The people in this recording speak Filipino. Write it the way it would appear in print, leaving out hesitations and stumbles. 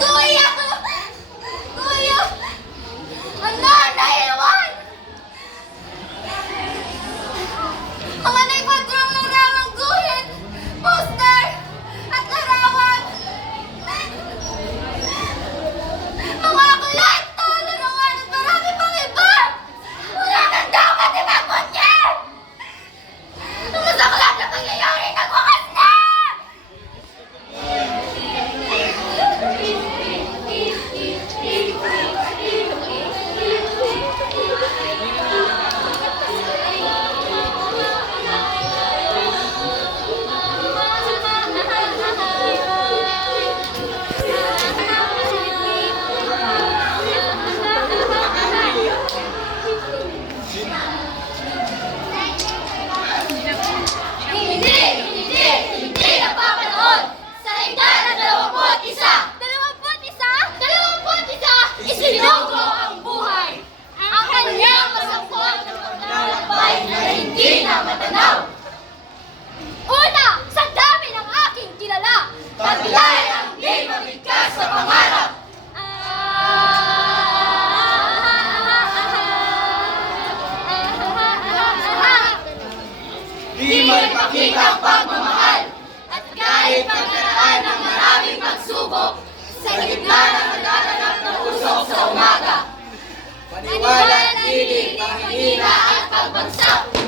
Kuya! Kuya! Ano? Naiwan! Mga naikwadrong larawang guhit, poster, at larawan. Mga kulanta, larawan at marami pang iba. Wala nang dapat ibagod niya! Ang masaklap na pangyayari nagwakas na! Hindi napapanahon! Sa edad ng 21! 21? Isinugo ang buhay! Ang kanyang masangkot na paglalakbay na hindi na matanaw! Una, sa dami ng aking kilala! Taglay ang di mabigkas sa pangarap! Di magpakita ang pagmamahal at kahit pagkaraan ng maraming pagsubok sa gitna ng nagaganap na usok sa umaga. Paniwala at ibig, pangingina at pagbagsak.